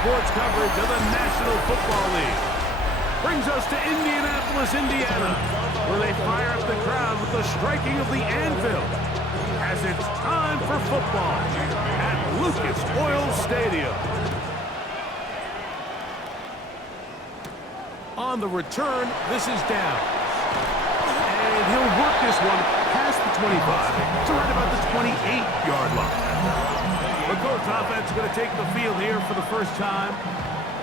sports coverage of the National Football League. Brings us to Indianapolis, Indiana, where they fire up the crowd with the striking of the anvil, as it's time for football at Lucas Oil Stadium. On the return, this is down. And he'll work this one past the 25 to right about the 28-yard line. The Colts offense is going to take the field here for the first time.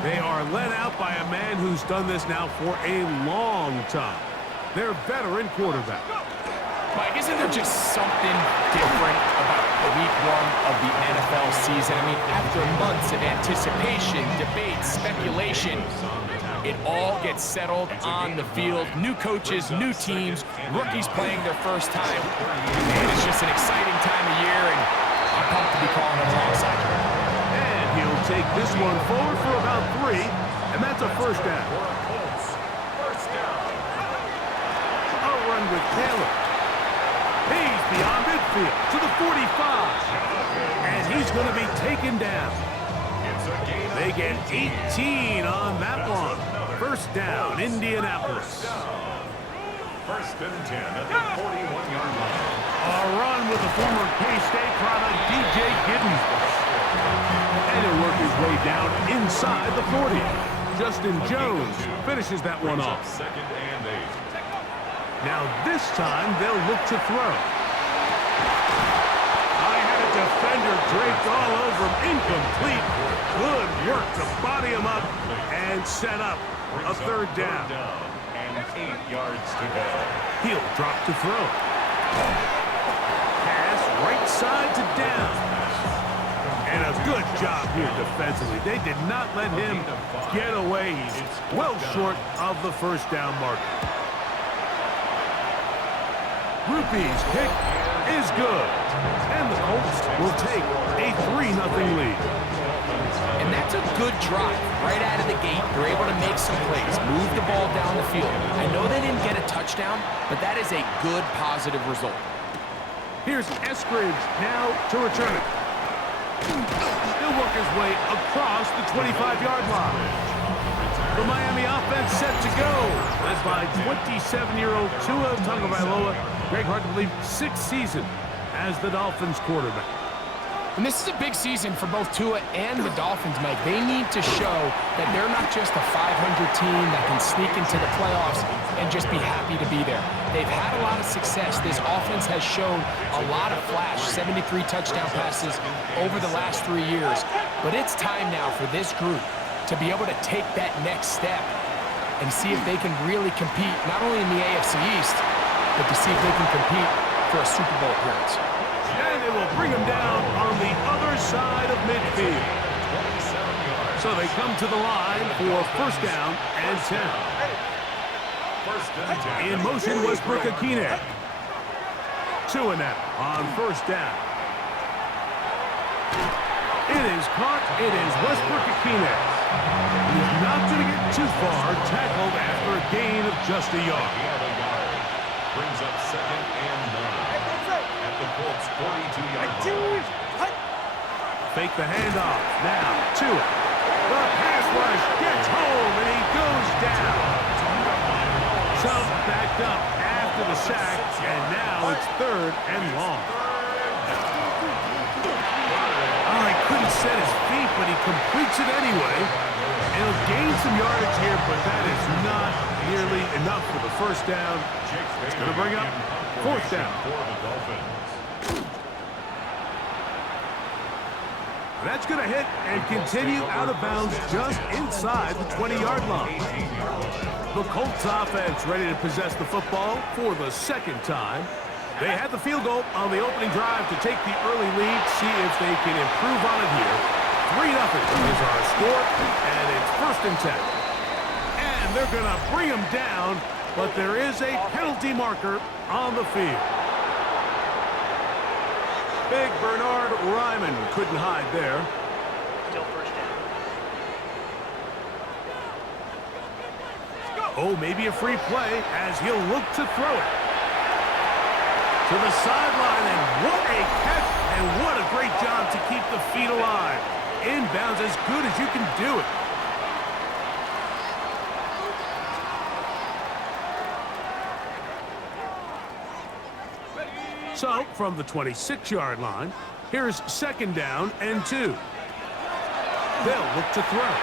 They are led out by a man who's done this now for a long time. Their veteran quarterback. Mike, isn't there just something different about week one of the NFL season? I mean, after months of anticipation, debate, speculation, it all gets settled on the field. New coaches, new teams, rookies playing their first time. And it's just an exciting time of year, and I'm pumped to be calling it alongside you. And he'll take this one forward for about 3, and that's a first down. A run with Taylor. He's beyond midfield to the 45. And he's going to be taken down. They get 18 on that one. First down, Indianapolis. First and 10 at the 41-yard line. A run with the former K-State product, DJ Giddens. And he'll work his way down inside the 40. Justin Jones finishes that one off. Second and 8. Now this time they'll look to throw. I had a defender draped all over him. Incomplete. Good work to body him up and set up a third down. And 8 yards to go. He'll drop to throw. Pass right side to down. And a good job here defensively. They did not let him get away. He's well short of the first down marker. Rupee's kick is good. And the Colts will take a 3-0 lead. And that's a good drive right out of the gate. They're able to make some plays, move the ball down the field. I know they didn't get a touchdown, but that is a good, positive result. Here's Eskridge now to return it. He'll work his way across the 25-yard line. The Miami offense set to go, led by 27-year-old Tua Tagovailoa. Greg, hard to believe, 6th season as the Dolphins quarterback. And this is a big season for both Tua and the Dolphins, Mike. They need to show that they're not just a 500 team that can sneak into the playoffs and just be happy to be there. They've had a lot of success. This offense has shown a lot of flash, 73 touchdown passes over the last 3 years. But it's time now for this group to be able to take that next step and see if they can really compete, not only in the AFC East, but to see if they can compete for a Super Bowl appearance. And it will bring him down on the other side of midfield. So they come to the line for first down and 10. In motion was Siddiqui. Tua now on first down. It is caught. It is Siddiqui. He's not going to get too far. Tackled after a gain of just a yard. Brings up second and 9. At the Colts 42-yard line. Fake the handoff. Now Tua. The pass rush gets home and he goes down. Chubb backed up after the sack, and now it's 3rd and long. Oh, he couldn't set his feet, but he completes it anyway. He'll gain some yardage here, but that is not nearly enough for the first down. It's going to bring up 4th down. That's going to hit and continue out of bounds just inside the 20-yard line. The Colts offense ready to possess the football for the second time. They had the field goal on the opening drive to take the early lead, see if they can improve on it here. 3-0 is our score, and it's 1st and 10. And they're going to bring him down, but there is a penalty marker on the field. Big Bernard Ryman couldn't hide there. Still first down. Oh, maybe a free play as he'll look to throw it. To the sideline, and what a catch, and what a great job to keep the feet alive. inbounds as good as you can do it. So, from the 26-yard line, here's 2nd down and 2. They'll look to throw.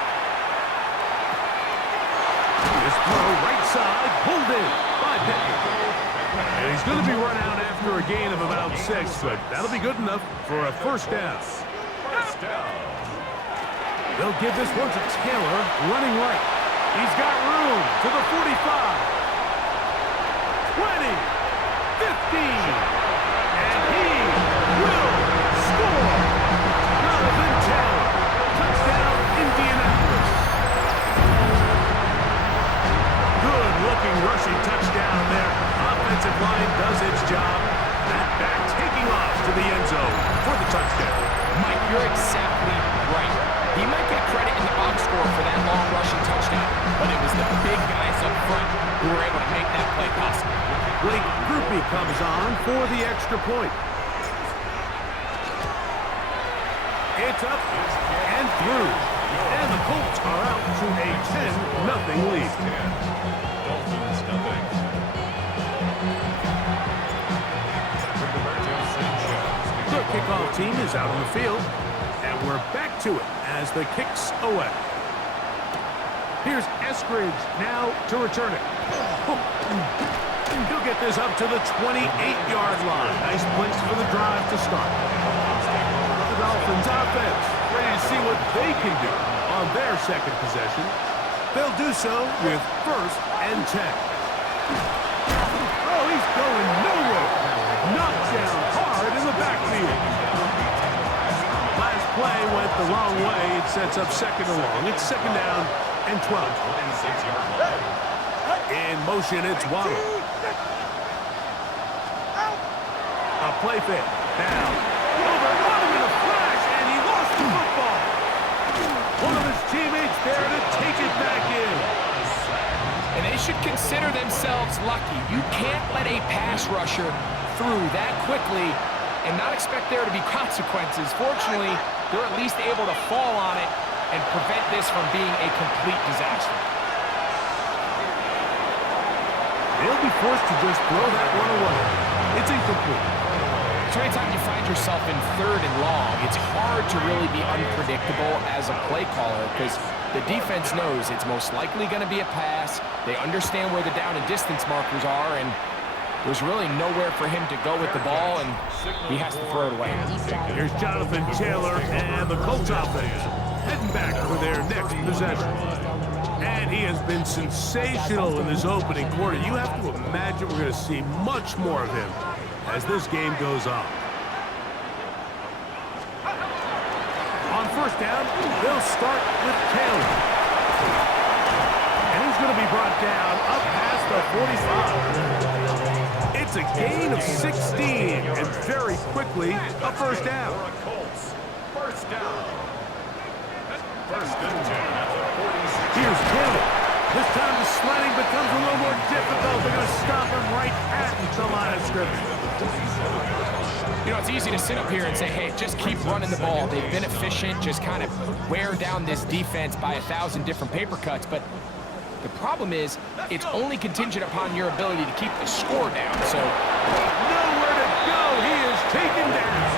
This throw right side, pulled in by Pittman. And he's going to be run out after a gain of about 6, but that'll be good enough for a 1st down. They'll give this one to Taylor, running right. He's got room to the 45, 20, 15. And he will score. Jonathan Taylor, touchdown, Indianapolis. Good-looking rushing touchdown there. Offensive line does its job. That back taking off to the end zone for the touchdown. Mike, you're exactly right. He might get credit in the box score for that long rushing touchdown, but it was the big guys up front who were able to make that play possible. Blake Groupie comes on for the extra point. It's up and through. And the Colts are out to a 10-0 lead. Dolphins nothing. The kickoff team is out on the field, and we're back to it as the kicks away. Here's Eskridge now to return it. He'll get this up to the 28-yard line. Nice place for the drive to start. The Dolphins offense ready to see what they can do on their 2nd possession. They'll do so with 1st and 10. Oh, he's going nowhere. Knocked down hard in the backfield. Last play went the wrong way. It sets up 2nd and long. It's 2nd down and 12. In motion, it's Waddle. A play fake. Down. Overrun in a flash, and he lost the football. One of his teammates there to take it back in. And they should consider themselves lucky. You can't let a pass rusher through that quickly and not expect there to be consequences. Fortunately, they're at least able to fall on it and prevent this from being a complete disaster. They'll be forced to just throw that one away. It's incomplete. So anytime you find yourself in 3rd and long, it's hard to really be unpredictable as a play caller because the defense knows it's most likely going to be a pass. They understand where the down and distance markers are, and there's really nowhere for him to go with the ball, and he has to throw it away. Here's Jonathan Taylor and the Colts offense heading back for their next possession. And he has been sensational in this opening quarter. You have to imagine we're going to see much more of him as this game goes on. On 1st down, they'll start with Taylor. And he's going to be brought down up past the 45. It's a gain of 16, and very quickly, a 1st down. First down. 1st and 10 at the 46. Here's Taylor. This time the sliding becomes a little more difficult. They're going to stop him right at the line of scrimmage. You know, it's easy to sit up here and say, hey, just keep running the ball. They've been efficient, just kind of wear down this defense by 1,000 different paper cuts. But the problem is, it's only contingent upon your ability to keep the score down. So, nowhere to go. He is taken down.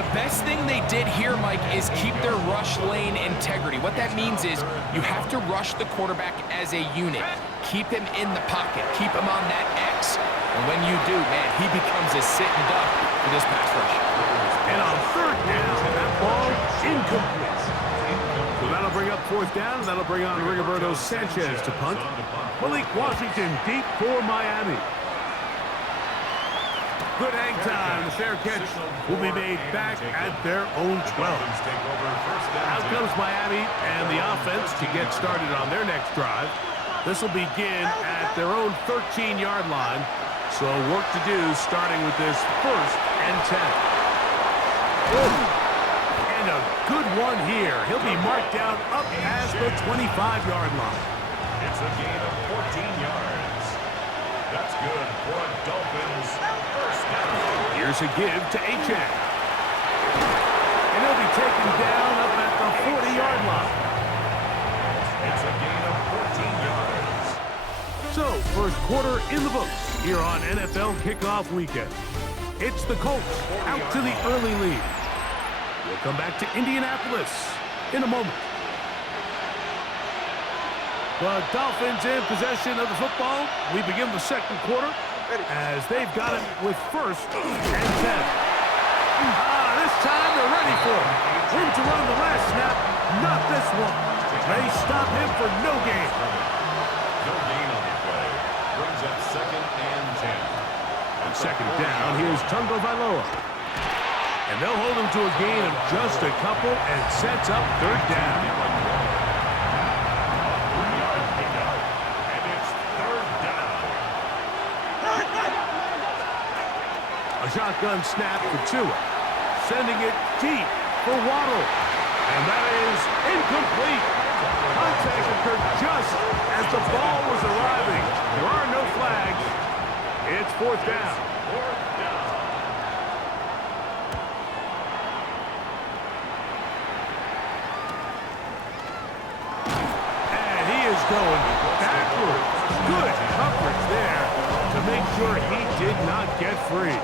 the best thing they did here, Mike, is keep their rush lane integrity. What that means is you have to rush the quarterback as a unit. Keep him in the pocket. Keep him on that X. And when you do, man, he becomes a sitting duck for this pass rush. And on 3rd down, that ball incomplete. So that'll bring up 4th down. That'll bring on Rigoberto Sanchez to punt. Malik Washington deep for Miami. Good hang time. The fair catch will be made back at their own 12. Out comes Miami and the offense to get started on their next drive. This will begin at their own 13-yard line. So work to do starting with this 1st and 10. And a good one here. He'll be marked down up past the 25-yard line. It's a gain of 14 yards. That's good for a Dolphins first down. Here's a give to Achane. And And he'll be taken down up at the 40-yard line. It's a gain of 14 yards. So, first quarter in the books here on NFL Kickoff Weekend. It's the Colts out to the early lead. We'll come back to Indianapolis in a moment. The Dolphins in possession of the football. We begin the second quarter as they've got it with first and 10. This time they're ready for it. Room to run the last snap, not this one. They stop him for no gain. No gain on the play. Brings up second and 10. On second down, here's Tungo Vailoa. And they'll hold him to a gain of just a couple and sets up third down. And it's third down. A shotgun snap for Tua. Sending it deep for Waddle. And that is incomplete. Contact occurred just as the ball was arriving. There are no flags. It's fourth down. Fourth down. And he is going backwards. Good coverage there to make sure he did not get free.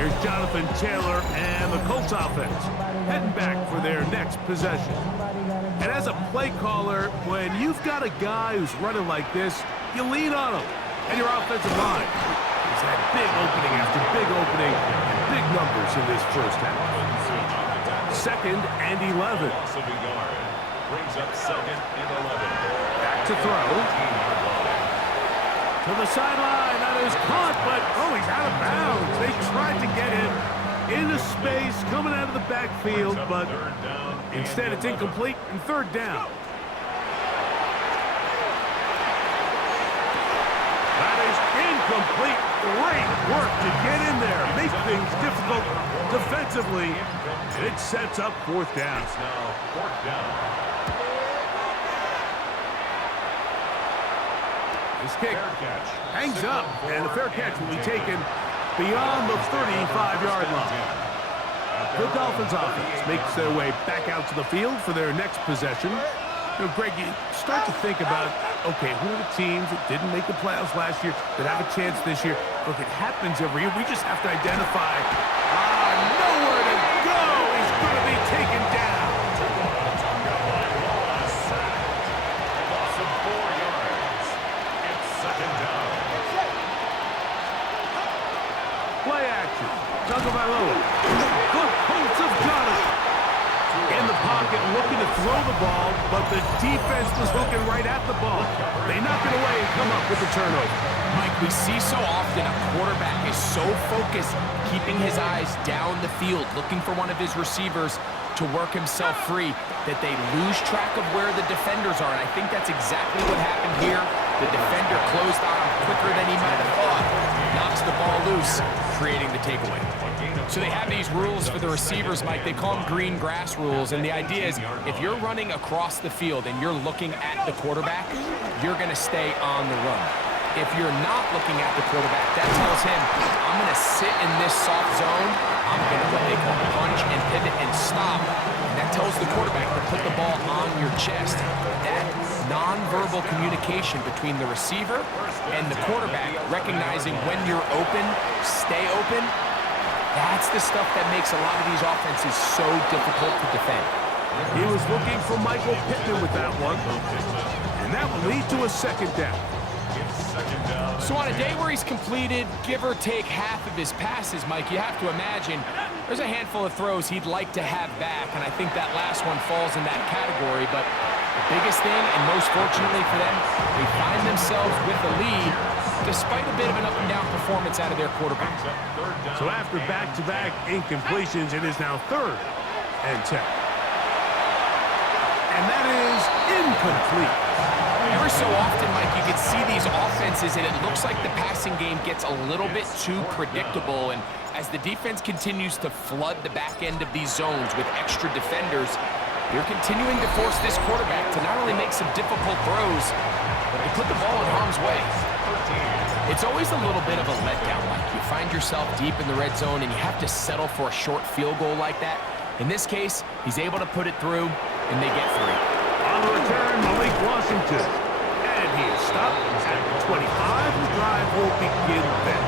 Here's Jonathan Taylor and the Colts offense heading back for their next possession. And as a play caller, when you've got a guy who's running like this, you lean on him. And your offensive line has had big opening after big opening and big numbers in this first half. Second and 11. Loss of a yard. Brings up second and 11. Back to throw. To the sideline. That is caught, but, he's out of bounds. They tried to get him into space coming out of the backfield, but instead it's incomplete and third down. That is incomplete. Great work to get in there. Make things difficult defensively. It sets up fourth down. It's now fourth down. This kick hangs up, and the fair catch will be taken beyond the 35-yard line. The Dolphins offense makes their way back out to the field for their next possession. Greg, you start to think about, okay, who are the teams that didn't make the playoffs last year that have a chance this year? Look, it happens every year. We just have to identify nowhere to go is going to be taken down. Loss of 4 yards. It's second down. Play action. Tungo Vailoa. The Colts have got it. In the pocket, looking to throw the ball, but the defense was looking right at the ball. They knock it away and come up with the turnover. Mike, we see so often a quarterback is so focused, keeping his eyes down the field, looking for one of his receivers to work himself free, that they lose track of where the defenders are. And I think that's exactly what happened here. The defender closed on him quicker than he might have thought, knocks the ball loose, creating the takeaway. So they have these rules for the receivers, Mike. They call them green grass rules. And the idea is if you're running across the field and you're looking at the quarterback, you're going to stay on the run. If you're not looking at the quarterback, that tells him, I'm going to sit in this soft zone. I'm going to what they call punch and pivot and stop. And that tells the quarterback to put the ball on your chest. That nonverbal communication between the receiver and the quarterback, recognizing when you're open, stay open, that's the stuff that makes a lot of these offenses so difficult to defend. He was looking for Michael Pittman with that one, and that will lead to a second down. So on a day where he's completed, give or take half of his passes, Mike, you have to imagine there's a handful of throws he'd like to have back, and I think that last one falls in that category. But the biggest thing, and most fortunately for them, they find themselves with the lead despite a bit of an up-and-down performance out of their quarterback. So after back-to-back incompletions, it is now third and 10. And that is incomplete. Every so often, Mike, you can see these offenses, and it looks like the passing game gets a little bit too predictable. And as the defense continues to flood the back end of these zones with extra defenders, you're continuing to force this quarterback to not only make some difficult throws, but to put the ball in harm's way. It's always a little bit of a letdown, Mike. You find yourself deep in the red zone, and you have to settle for a short field goal like that. In this case, he's able to put it through, and they get 3. On the return, Malik Washington. And he is stopped at the 25. The drive will begin then.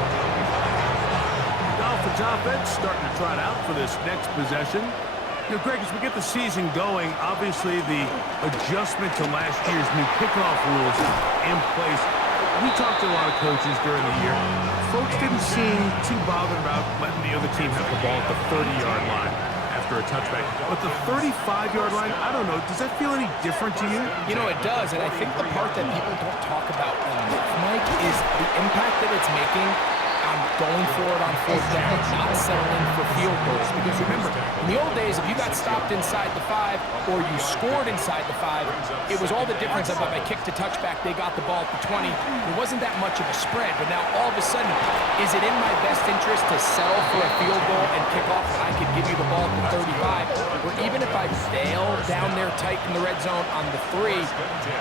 Dolphins offense starting to trot out for this next possession. You know, Greg, as we get the season going, obviously the adjustment to last year's new kickoff rules in place. We talked to a lot of coaches during the year. Folks didn't seem too bothered about letting the other team have the ball at the 30-yard line after a touchback. But the 35-yard line, I don't know, does that feel any different to you? You know, it does, and I think the part that people don't talk about enough, Mike, is the impact that it's making on going for it on 4th down, not settling for field goals. Because remember, in the old days, if you got stopped inside the 5 or you scored inside the 5, it was all the difference of if I kicked a touchback, they got the ball at the 20. It wasn't that much of a spread, but now all of a sudden, is it in my best interest to settle for a field goal and kick off when I could give you the ball at the 35? Or even if I fail down there tight in the red zone on the 3,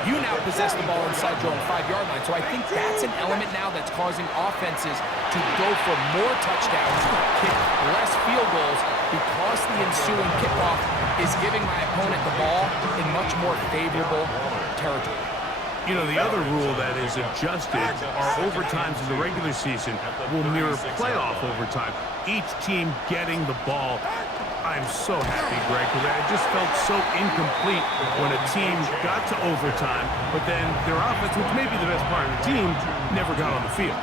you now possess the ball inside your own 5-yard line. So I think that's an element now that's causing offenses to go for more touchdowns, kick less field goals, because the ensuing kickoff is giving my opponent the ball in much more favorable territory. You know, the other rule that is adjusted are overtimes in the regular season will mirror playoff overtime, each team getting the ball. I'm so happy, Greg, because I just felt so incomplete when a team got to overtime, but then their offense, which may be the best part of the team, never got on the field.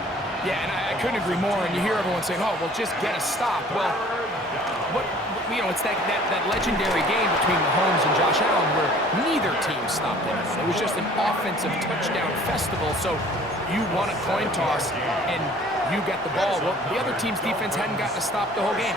Yeah, and I couldn't agree more. And you hear everyone saying, oh, well, just get a stop. Well, it's that legendary game between Mahomes and Josh Allen where neither team stopped anyone. It was just an offensive touchdown festival. So you won a coin toss and you get the ball. Well, the other team's defense hadn't gotten a stop the whole game.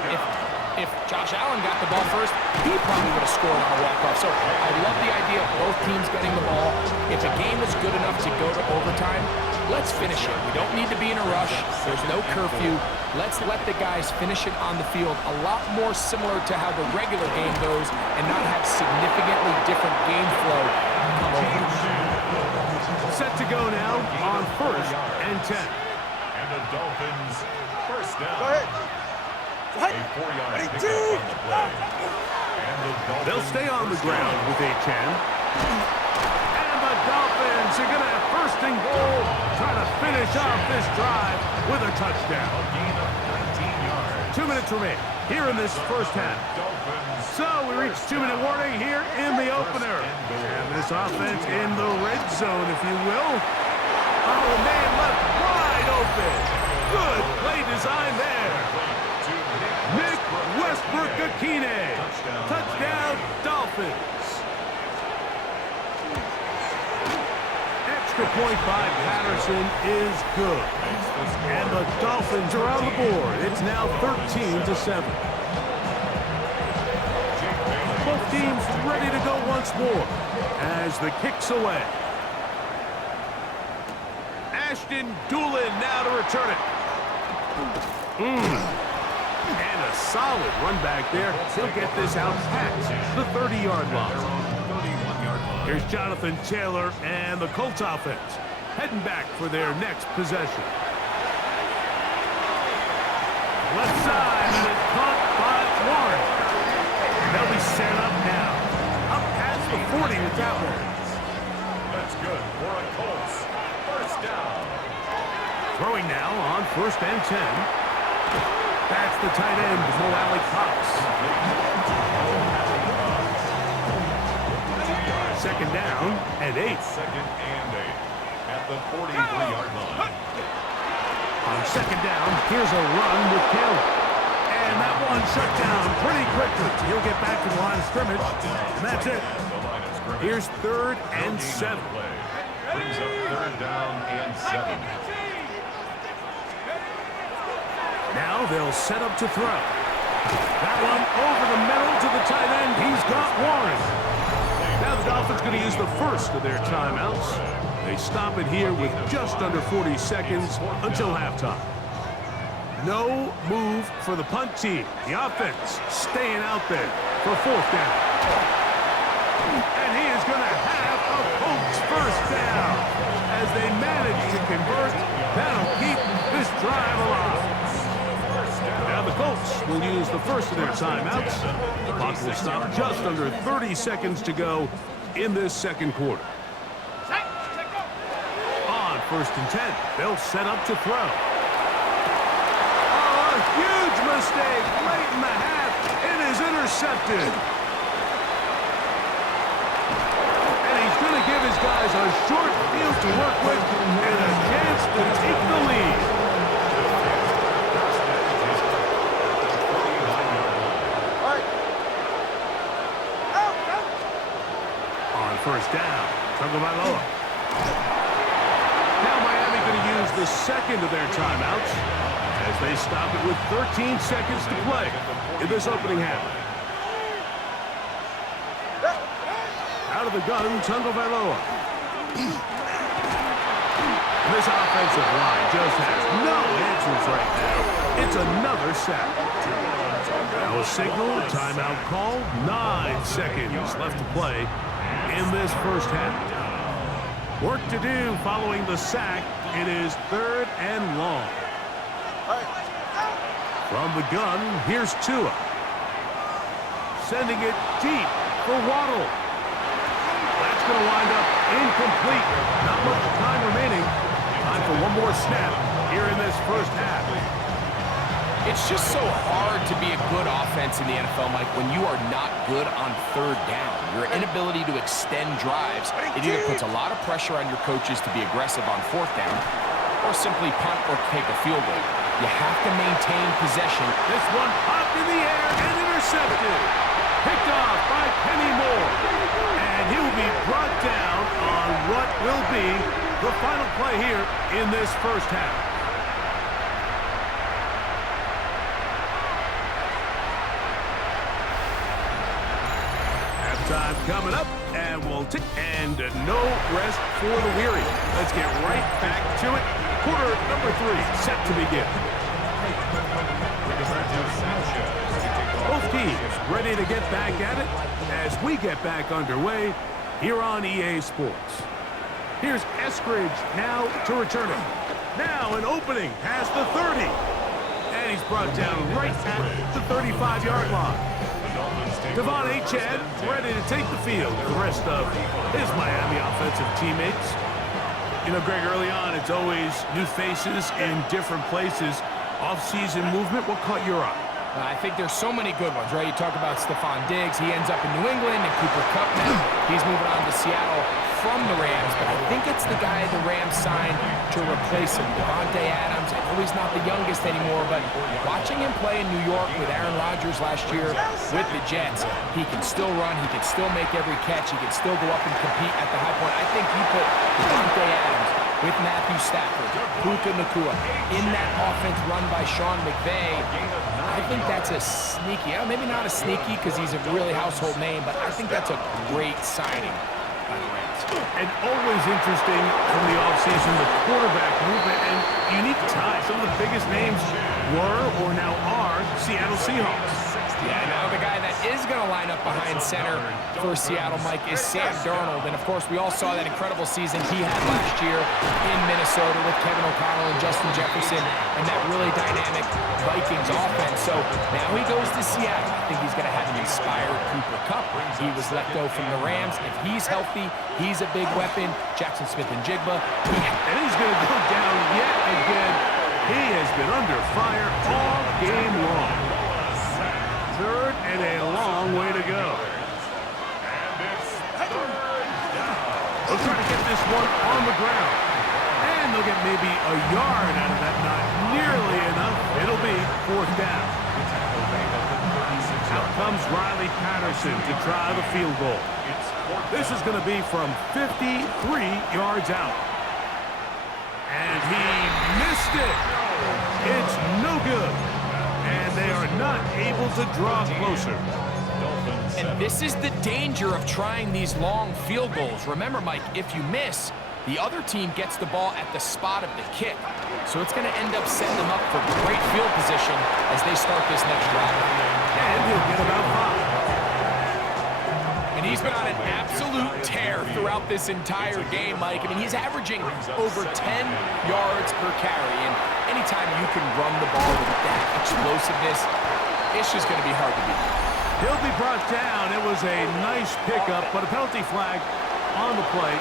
If Josh Allen got the ball first, he probably would have scored on a walk-off. So I love the idea of both teams getting the ball. If a game is good enough to go to overtime, let's finish it. We don't need to be in a rush. There's no curfew. Let's let the guys finish it on the field. A lot more similar to how the regular game goes and not have significantly different game flow come over. Set to go now on 1st and 10. And the Dolphins first down. Go ahead. A 4-yard pickup on the play. And the Dolphins They'll stay on the ground with a 10. And the Dolphins are going to have 1st and goal, trying to finish off this drive with a touchdown. A gain of 19 yards. 2 minutes remain here in this first half. So we reach 2-minute warning here in the opener. And this offense in the red zone, if you will. Oh, man, left wide open. Good play design there. Nick Westbrook-Akine. Touchdown, Dolphins. Extra point by Patterson is good. And the Dolphins are on the board. It's now 13-7. Both teams ready to go once more as the kick's away. Ashton Doolin now to return it. And a solid run back there. He'll get this out past the 30-yard line. Here's Jonathan Taylor and the Colts offense heading back for their next possession. Left side, and it's caught by Warren. They'll be set up now. Up past the 40 with that one. That's good for a Colts. First down. Throwing now on 1st and 10. That's the tight end, Mo Alley Cox. 2nd down and 8. 2nd and 8 at the 43-yard line. On 2nd down, here's a run with Taylor. And that one shut down pretty quickly. He'll get back to the line of scrimmage. And that's it. Here's 3rd and 7. Brings up 3rd down and 7. Now they'll set up to throw. That one over the middle to the tight end. He's got Warren. Now the Dolphins going to use the first of their timeouts. They stop it here with just under 40 seconds until halftime. No move for the punt team. The offense staying out there for 4th down. And he is going to have a Colts first down. As they manage to convert, that'll keep this drive alive. Now Now the Colts will use the first of their timeouts. The clock will stop just under 30 seconds to go in this second quarter. On 1st and 10, they'll set up to throw. Oh, a huge mistake late in the half. It is intercepted. And he's going to give his guys a short field to work with and a chance to take the lead. On 1st down, Tagovailoa. Now Miami going to use the second of their timeouts as they stop it with 13 seconds to play in this opening half. Out of the gun, Tagovailoa. This offensive line just has no answers right now. It's another sack. Now a signal, timeout call, 9 seconds left to play in this first half. Work to do following the sack. It is 3rd and long. From the gun, here's Tua. Sending it deep for Waddle. That's going to wind up incomplete. Not much time remaining. Time for one more snap here in this first half. It's just so hard to be a good offense in the NFL, Mike, when you are not good on 3rd down. Your inability to extend drives, it either puts a lot of pressure on your coaches to be aggressive on 4th down or simply punt or take a field goal. You have to maintain possession. This one popped in the air and intercepted. Picked off by Penny Moore. And he will be brought down on what will be the final play here in this first half. Time coming up, and we'll tick, and no rest for the weary. Let's get right back to it. Quarter number 3 set to begin. Both teams ready to get back at it as we get back underway here on EA Sports. Here's Eskridge now to return it. Now an opening past the 30. And he's brought down right at the 35-yard line. Devon Achane ready to take the field for the rest of his Miami offensive teammates. You know, Greg, early on, it's always new faces in different places. Off-season movement, what caught your eye? I think there's so many good ones, right? You talk about Stephon Diggs. He ends up in New England, and Cooper Kupp now. He's moving on to Seattle from the Rams, but I think it's the guy the Rams signed to replace him, Davante Adams. I know he's not the youngest anymore, but watching him play in New York with Aaron Rodgers last year with the Jets, he can still run, he can still make every catch, he can still go up and compete at the high point. I think you put Davante Adams with Matthew Stafford, Puka Nacua, in that offense run by Sean McVay. I think that's a sneaky, maybe not a sneaky because he's a really household name, but I think that's a great signing by the Rams. And always interesting from the offseason, the quarterback movement and unique ties. Some of the biggest names were or now are Seattle Seahawks. Yeah, now the guy that is going to line up behind center for Seattle, Mike, is Sam Darnold. And, of course, we all saw that incredible season he had last year in Minnesota with Kevin O'Connell and Justin Jefferson and that really dynamic Vikings offense. So now he goes to Seattle. I think he's going to have an inspired Cooper Kupp. He was let go from the Rams. If he's healthy, he's a big weapon. Jackson Smith-Njigba. And he's going to go down yet again. He has been under fire all game long. 3rd and a long way to go. They'll try to get this one on the ground. And they'll get maybe a yard out of that. Not nearly enough. It'll be 4th down. Out comes Riley Patterson to try the field goal. This is going to be from 53 yards out. And he missed it. It's no good. And they are not able to draw closer. And this is the danger of trying these long field goals. Remember, Mike, if you miss, the other team gets the ball at the spot of the kick. So it's going to end up setting them up for great field position as they start this next drive. And he'll get about 5. And he's been on an absolute tear throughout this entire game, Mike. I mean, he's averaging over 10 yards per carry. And anytime you can run the ball with that explosiveness, it's just going to be hard to beat. He'll be brought down. It was a nice pickup, but a penalty flag on the play.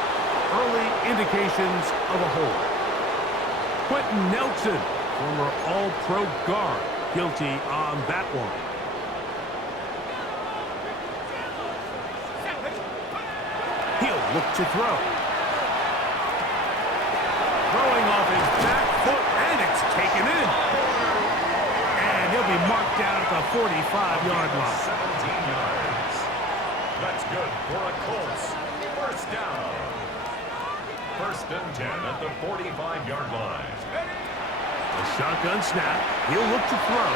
Early indications of a hold. Quentin Nelson, former All-Pro guard, guilty on that one. He'll look to throw. Throwing off his back foot, and it's taken in. And he'll be marked down at the 45-yard line. 17 yards. That's good for a Colts. First down. First and 10 at the 45-yard line. A shotgun snap. He'll look to throw.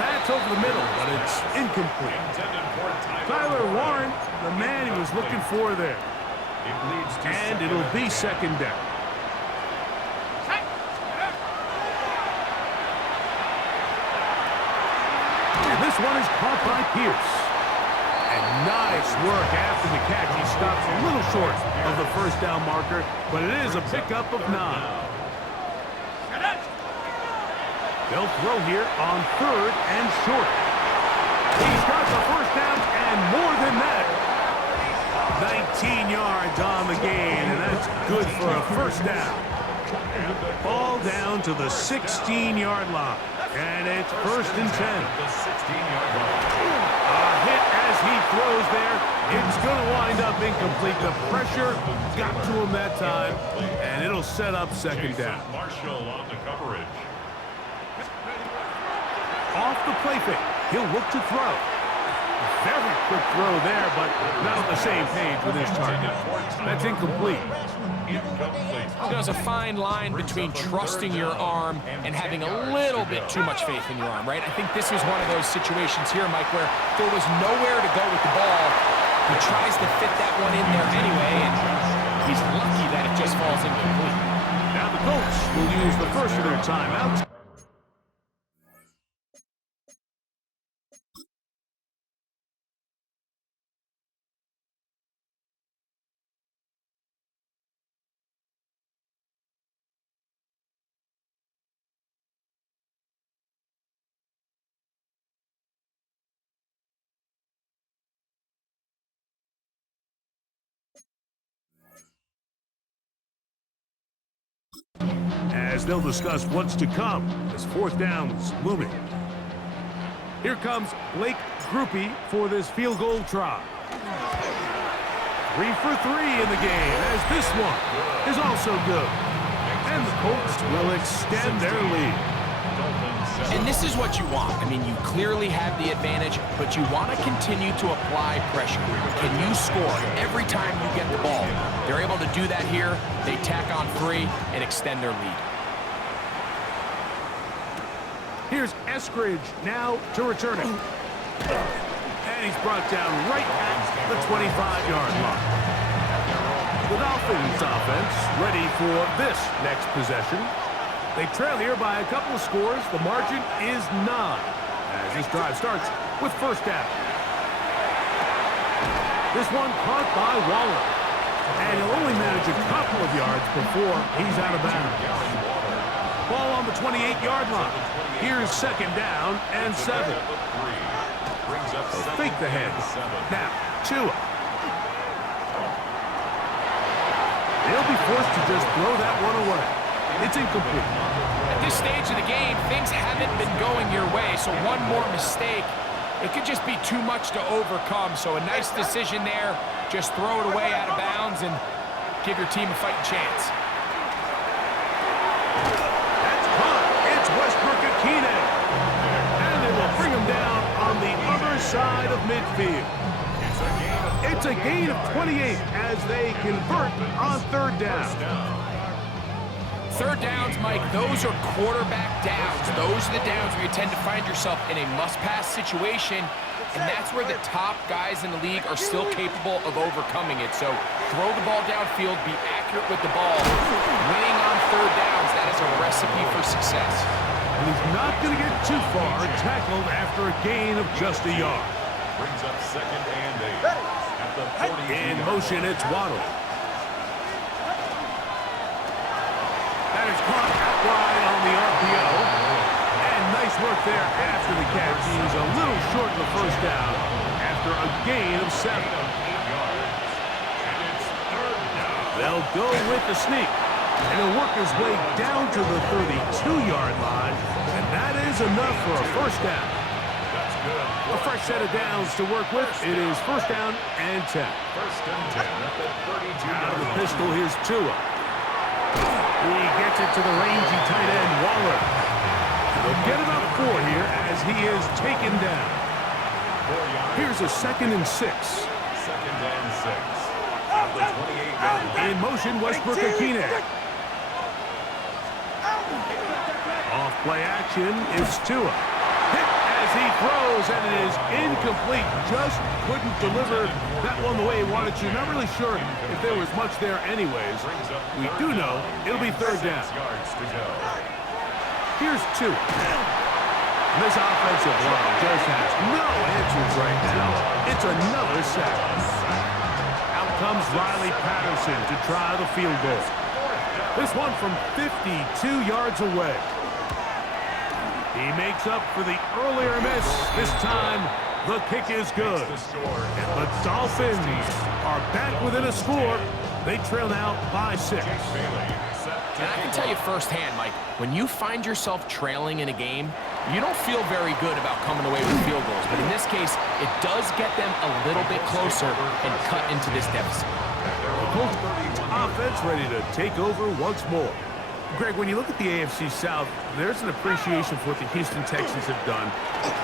That's over the middle, but it's incomplete. Tyler Warren, the man he was looking for there. And it'll be second down. And this one is caught by Pierce. And nice work after the catch. He stops a little short of the first down marker, but it is a pickup of 9. They'll throw here on 3rd and short. He's got the first down and more than that. 19 yards on the gain, and that's good for a first down. Ball down to the 16-yard line, and it's first and 10. The 16-yard line. A hit as he throws there. It's going to wind up incomplete. The pressure got to him that time, and it'll set up second down. Marshall on the coverage. Off the play fake, he'll look to throw. Very quick throw there, but not on the same page with his target. That's incomplete. There's a fine line between trusting your arm and having a little bit too much faith in your arm, right? I think this is one of those situations here, Mike, where there was nowhere to go with the ball. He tries to fit that one in there anyway, and he's lucky that it just falls incomplete. Now the Colts will use the first of their timeouts. As they'll discuss what's to come as fourth down's looming. Here comes Blake Grupe for this field goal try. 3 for 3 in the game, as this one is also good. And the Colts will extend their lead. And this is what you want. I mean, you clearly have the advantage, but you want to continue to apply pressure. Can you score every time you get the ball? They're able to do that here. They tack on 3 and extend their lead. Here's Eskridge now to return it. And he's brought down right at the 25-yard line. The Dolphins offense ready for this next possession. They trail here by a couple of scores. The margin is 9 as this drive starts with first down. This one caught by Waller. And he'll only manage a couple of yards before he's out of bounds. Ball on the 28-yard line. Here's second down and 7. So fake the head. Now, Tua. They'll be forced to just throw that one away. It's incomplete. At this stage of the game, things haven't been going your way, so one more mistake, it could just be too much to overcome. So a nice decision there. Just throw it away out of bounds and give your team a fighting chance. That's caught. It's Westbrook-Akine. And they will bring him down on the other side of midfield. It's a gain of 28 as they convert on third down. Third downs, Mike, those are quarterback downs. Those are the downs where you tend to find yourself in a must-pass situation, and that's where the top guys in the league are still capable of overcoming it. So throw the ball downfield, be accurate with the ball. Winning on third downs, that is a recipe for success. And he's not going to get too far, tackled after a gain of just a yard. Brings up second and 8 at the 40. In motion, it's Waddle. That is caught out wide on the RPO. Nice work there after the catch. He's a little short in the first down after a gain of 7. They'll go with the sneak. And he'll work his way down to the 32-yard line. And that is enough for a first down. A fresh set of downs to work with. It is first down and 10. First and 10 at the 32. Out of the pistol, here's Tua. He gets it to the rangy tight end, Waller. They'll get about 4 here as he is taken down. Here's a 2nd and 6. Second and 6. At the 28-yard line. In motion, Westbrook Akine. Off play action, it's Tua. Hit as he throws, and it is incomplete. Just couldn't deliver that one the way he wanted to. Not really sure if there was much there anyways. We do know it'll be third down. Yards to go. Here's Tua. This offensive line just has no answers right now. It's another sack. Out comes Riley Patterson to try the field goal. This one from 52 yards away. He makes up for the earlier miss. This time, the kick is good. And the Dolphins are back within a score. They trail now by 6. And I can tell you firsthand, Mike, when you find yourself trailing in a game, you don't feel very good about coming away with field goals. But in this case, it does get them a little bit closer and cut into this deficit. The Colts offense ready to take over once more. Greg, when you look at the AFC South, there's an appreciation for what the Houston Texans have done.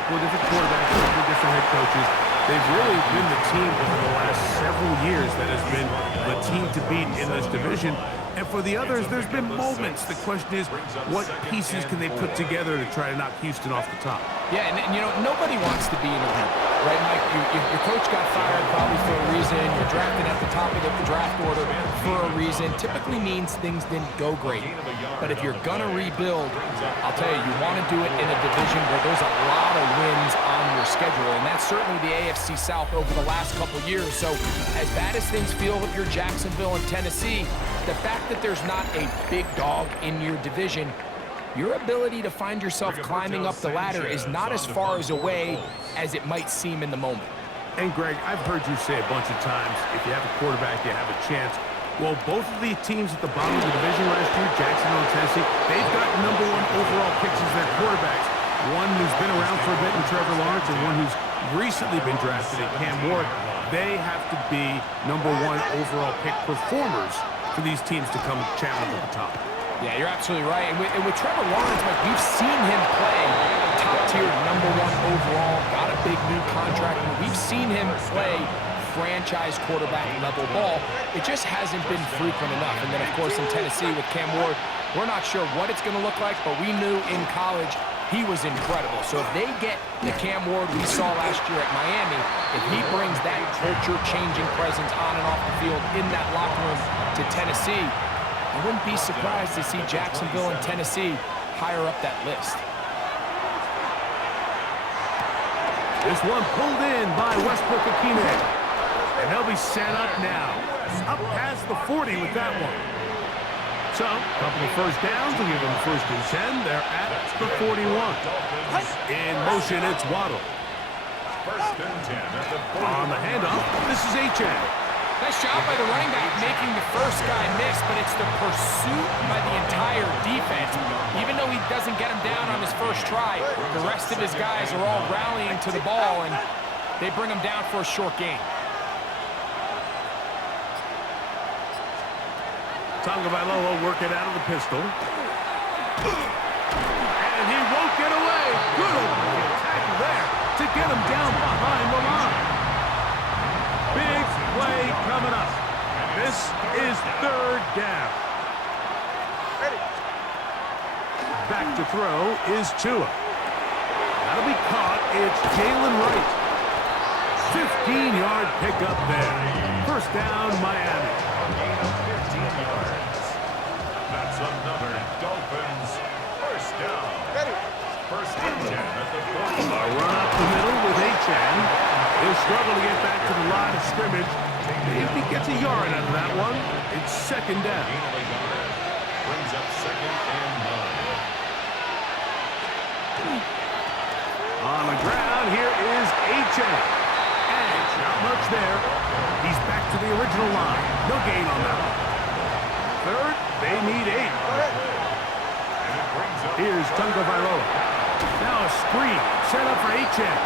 4 different quarterbacks, 4 different head coaches. They've really been the team over the last several years that has been the team to beat in this division. And for the others, there's been moments. The question is, what pieces can they put together to try to knock Houston off the top? Yeah, and you know, nobody wants to be in a league, right, Mike? Your coach got fired probably for a reason. You're drafted at the top of the draft order for a reason. Typically means things didn't go great. But if you're going to rebuild, I'll tell you, you want to do it in a division where there's a lot of wins on your schedule. And that's certainly the AFC South over the last couple years. So as bad as things feel if you're Jacksonville and Tennessee, the fact that there's not a big dog in your division, your ability to find yourself climbing up the ladder is not as far as away as it might seem in the moment. And Greg, I've heard you say a bunch of times, if you have a quarterback, you have a chance. Well, both of the teams at the bottom of the division last year, Jacksonville and Tennessee, they've got #1 overall picks as their quarterbacks. One who's been around for a bit in Trevor Lawrence and one who's recently been drafted in Cam Ward. They have to be #1 overall pick performers for these teams to come challenge at the top. Yeah, you're absolutely right. And with Trevor Lawrence, Mike, we've seen him play top-tier #1 overall, got a big new contract. We've seen him play franchise quarterback level ball. It just hasn't been frequent enough. And then, of course, in Tennessee with Cam Ward, we're not sure what it's going to look like, but we knew in college he was incredible. So if they get the Cam Ward we saw last year at Miami, if he brings that culture-changing presence on and off the field in that locker room to Tennessee, I wouldn't be surprised to see Jacksonville and Tennessee higher up that list. This one pulled in by Westbrook Akine. And they'll be set up now. Up past the 40 with that one. So, a couple of first downs will give them first and 10. They're at the 41. In motion, it's Waddle. First and 10 at the 40. On the handoff, this is Achan. Nice job by the running back making the first guy miss, but it's the pursuit by the entire defense. Even though he doesn't get him down on his first try, the rest of his guys are all rallying to the ball, and they bring him down for a short gain. Tagovailoa working out of the pistol. And he won't get away. Good old tackle there to get him down behind the line. Big play coming up. This is third down. Back to throw is Tua. That'll be caught. It's Jalen Wright. 15-yard pickup there. First down, Miami. Gain of 15 yards. That's another Dolphins first down. First and 10 at the 40. A run up the middle with Achan. He'll struggle to get back to the line of scrimmage. If he gets a yard out of that one, it's second down. Gain of a yard. Brings up second and 9. On the ground, here is H.M. And not much there. He's back to the original line. No gain on that one. Third, they need 8. Here's Tunga Vailoa. Now a screen set up for H.M.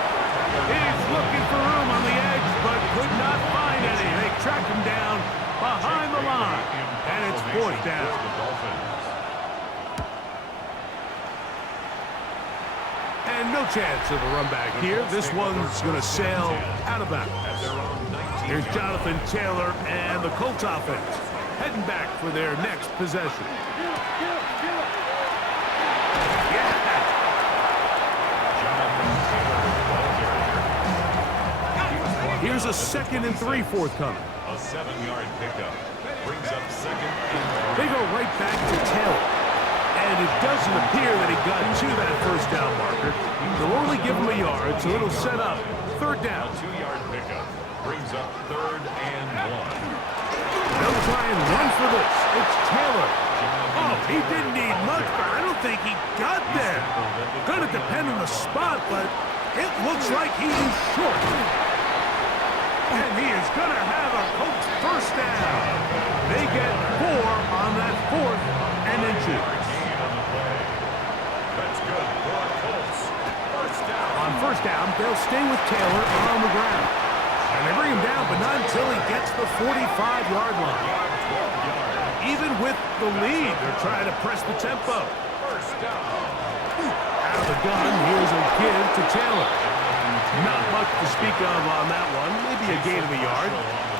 He's looking for room on the edge, but could not find any. They track him down behind the line, and it's 4th down. And no chance of a run back here. This one's going to sail out of bounds. Here's Jonathan Taylor and the Colts offense heading back for their next possession. Here's a 2nd and 3 forthcoming. A 7-yard pickup brings up 2nd and 3. They go right back to Taylor. And it doesn't appear that he got to that first down marker. They'll only give him a yard, so it'll set up 3rd down. A 2-yard pickup brings up 3rd and 1. They'll try and run for this. It's Taylor. Oh, he didn't need much, but I don't think he got there. Gonna depend on the spot, but it looks like he's short. And he is going to have a Colts first down. They get 4 on that 4th and inches. That's good for the Colts. First down. On first down, they'll stay with Taylor on the ground. And they bring him down, but not until he gets the 45-yard line. Even with the lead, they're trying to press the tempo. First down. Out of the gun, here's a give to Taylor. Not much to speak of on that one. Maybe a gain of a yard.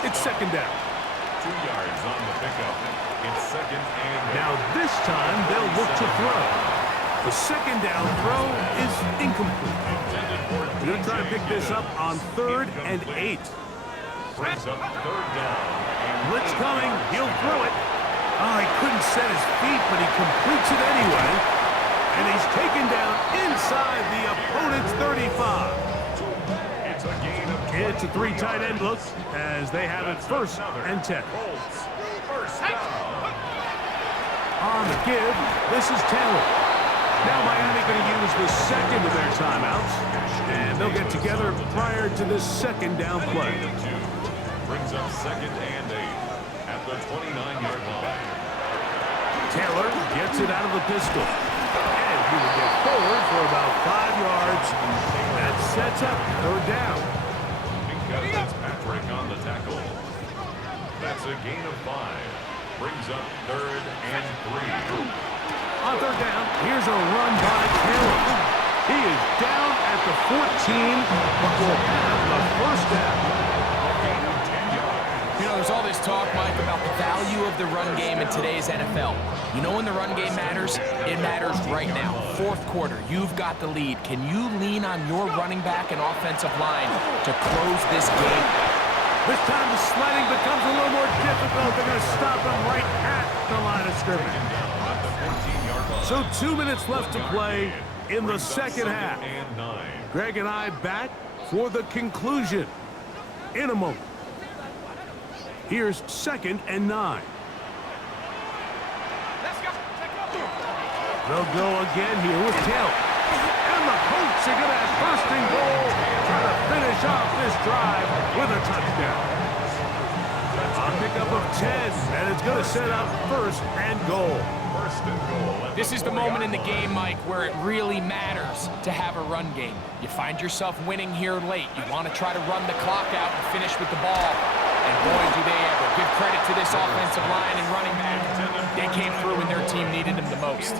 It's 2nd down. 2 yards on the pickup. It's 2nd and 8. Now this time they'll look to throw. The 2nd down throw is incomplete. They're going to try to pick this up on 3rd and 8. Brings up 3rd down. Blitz coming. He'll throw it. Oh, he couldn't set his feet, but he completes it anyway. And he's taken down inside the opponent's 35. It's a 3 tight end look as they have it 1st and 10. On the give, this is Taylor. Now Miami going to use the 2nd of their timeouts, and they'll get together prior to this 2nd down play. Brings up 2nd and 8 at the 29-yard line. Taylor gets it out of the pistol, and he will get forward for about 5 yards. That sets up 3rd down. Fitzpatrick on the tackle. That's a gain of 5. Brings up 3rd and 3. On 3rd down, here's a run by Taylor. He is down at the 14, but will have the first down. Gain of 10 yards. You know, there's all this talk, Mike, about the value of the run game in today's NFL. You know when the run game matters? It matters right now. 4th quarter, you've got the lead. Can you lean on your running back and offensive line to close this game? This time the sledding becomes a little more difficult. They're going to stop him right at the line of scrimmage. So 2 minutes left to play in the 2nd half. Greg and I back for the conclusion in a moment. Here's 2nd and 9. They'll go again here with Taylor. And the Colts are going to have 1st and goal. Trying to finish off this drive with a touchdown. A pickup of 10, and it's going to set up 1st and goal. This is the moment in the game, Mike, where it really matters to have a run game. You find yourself winning here late. You want to try to run the clock out and finish with the ball. And boy, do they ever. Give credit to this offensive line and running back. They came through when their team needed them the most.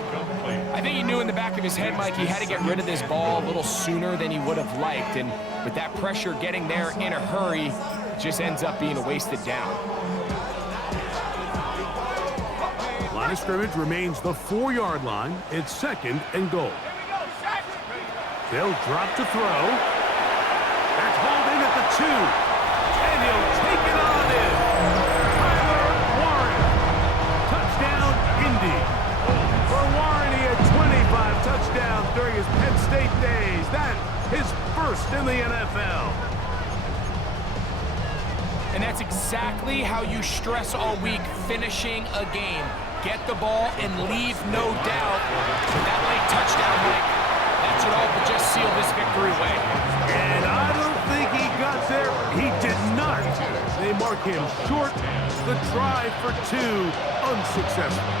I think he knew in the back of his head, Mike, he had to get rid of this ball a little sooner than he would have liked. And with that pressure getting there in a hurry, it just ends up being a wasted down. Line of scrimmage remains the 4-yard line. It's 2nd and goal. They'll drop to throw. That's hauled in at the 2. And he'll take it on in. Tyler Warren. Touchdown, Indy. For Warren, he had 25 touchdowns during his Penn State days. That's his 1st in the NFL. And that's exactly how you stress all week, finishing a game. Get the ball and leave no doubt. That late touchdown, Mike, that touch it all to just seal this victory away. And I don't think he got there. He did not. They mark him short. The try for two, unsuccessful.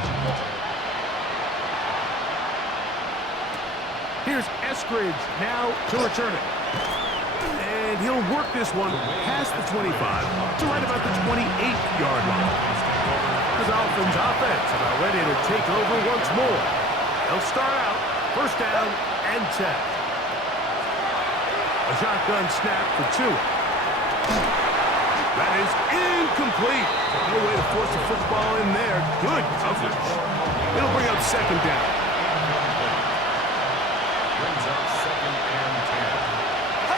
Here's Eskridge now to return it. And he'll work this one past the 25 to right about the 28-yard line. The Dolphins offense about ready to take over once more. They'll start out first down and 10. A shotgun snap for two. That is incomplete. No way to force the football in there. Good coverage. It'll bring up second down. Brings up second and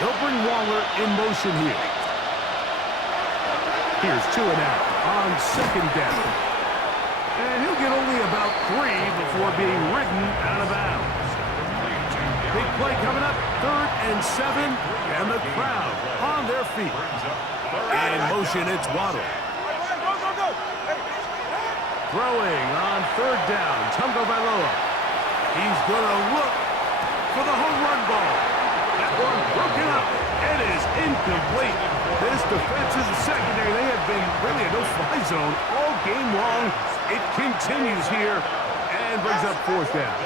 10. They'll bring Waller in motion here. Here's two and out on second down. And he'll get only about 3 before being ridden out of bounds. Big play coming up, 3rd and 7, and the crowd on their feet. In motion, it's Waddle. Throwing on 3rd down, Tungo Bailoa. He's going to look for the home run ball. That one broken up. It is incomplete. This defensive secondary, they have been really a no-fly zone all game long. It continues here and brings up 4th down.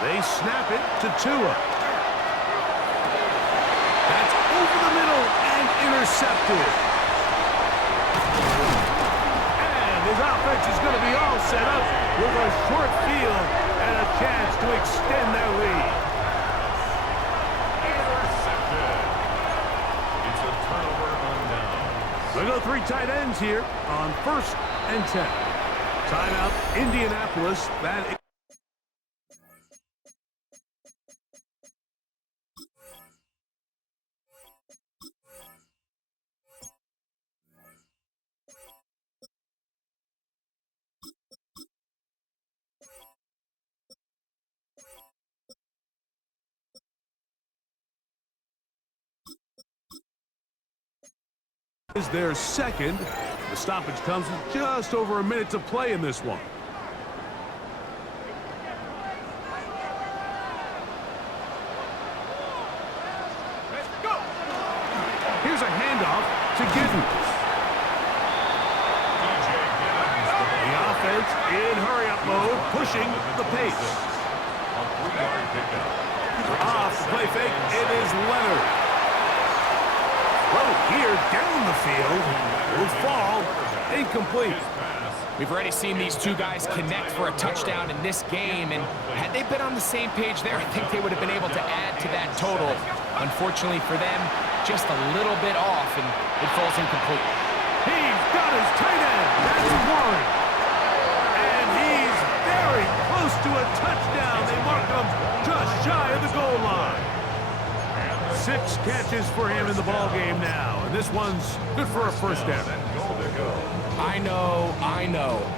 They snap it to Tua. That's over the middle and intercepted. And his offense is going to be all set up with a short field and a chance to extend their lead. Intercepted. It's a turnover on down. They go 3 tight ends here on 1st and 10. Timeout, Indianapolis. That is their second. The stoppage comes with just over a minute to play in this one. Here's a handoff to Giddens. The offense in hurry-up mode, pushing the pace. A 3-yard pickup. Off the play fake, it is Leonard. Well, here down the field will fall incomplete. We've already seen these two guys connect for a touchdown in this game, and had they been on the same page there, I think they would have been able to add to that total. Unfortunately for them, just a little bit off, and it falls incomplete. He's got his tight end. That's Warren. And he's very close to a touchdown. They mark him just shy of the goal line. 6 catches for him in the ball game now, and this one's good for a first down. I know,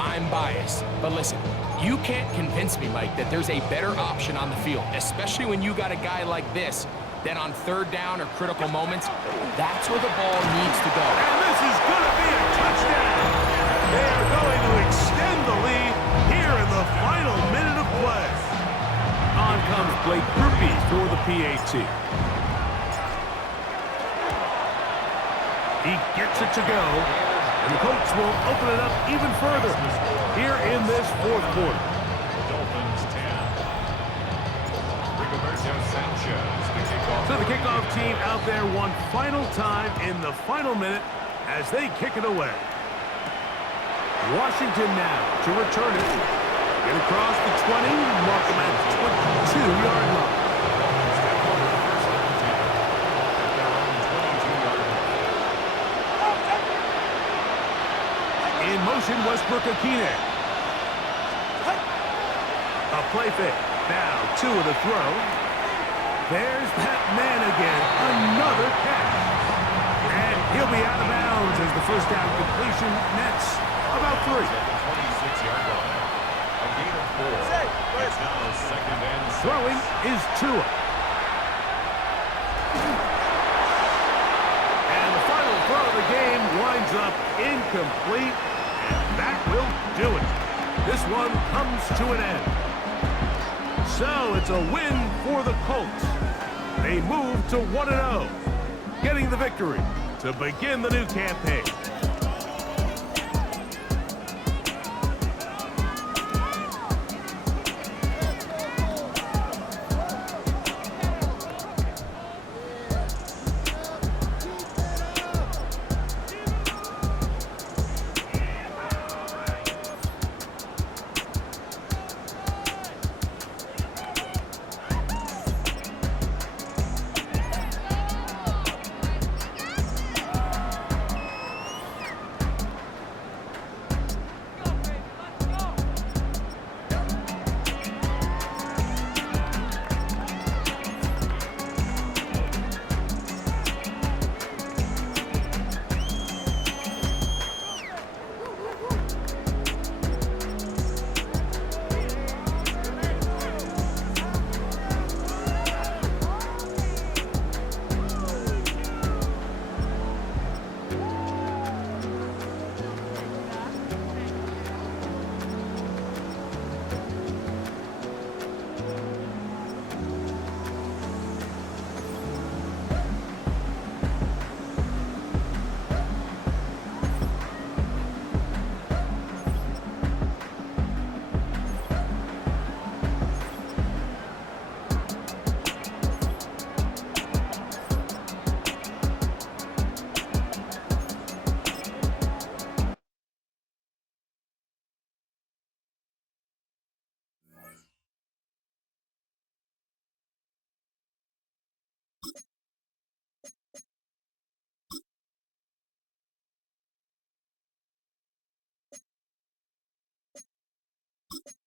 I'm biased, but listen, you can't convince me, Mike, that there's a better option on the field, especially when you got a guy like this, that on 3rd down or critical moments, that's where the ball needs to go. And this is going to be a touchdown. They are going to extend the lead here in the final minute of play. On comes Blake Grupe for the PAT. He gets it to go, and the Colts will open it up even further here in this 4th quarter. Dolphins 10. Rigoberto Sanchez, the kickoff. So the kickoff team out there one final time in the final minute as they kick it away. Washington now to return it. Get across the 20, mark them at the 22-yard line. In motion, Westbrook-Akine. A play fake. Now, 2 of the throw. There's that man again. Another catch. And he'll be out of bounds as the first down completion nets about 3. 26-yard line. A gain of 4. It's now 2nd and 6. Throwing is Tua. And the final throw of the game winds up incomplete. And that will do it. This one comes to an end. So it's a win for the Colts. They move to 1-0, getting the victory to begin the new campaign.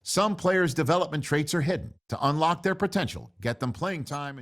Some players' development traits are hidden. To unlock their potential, get them playing time.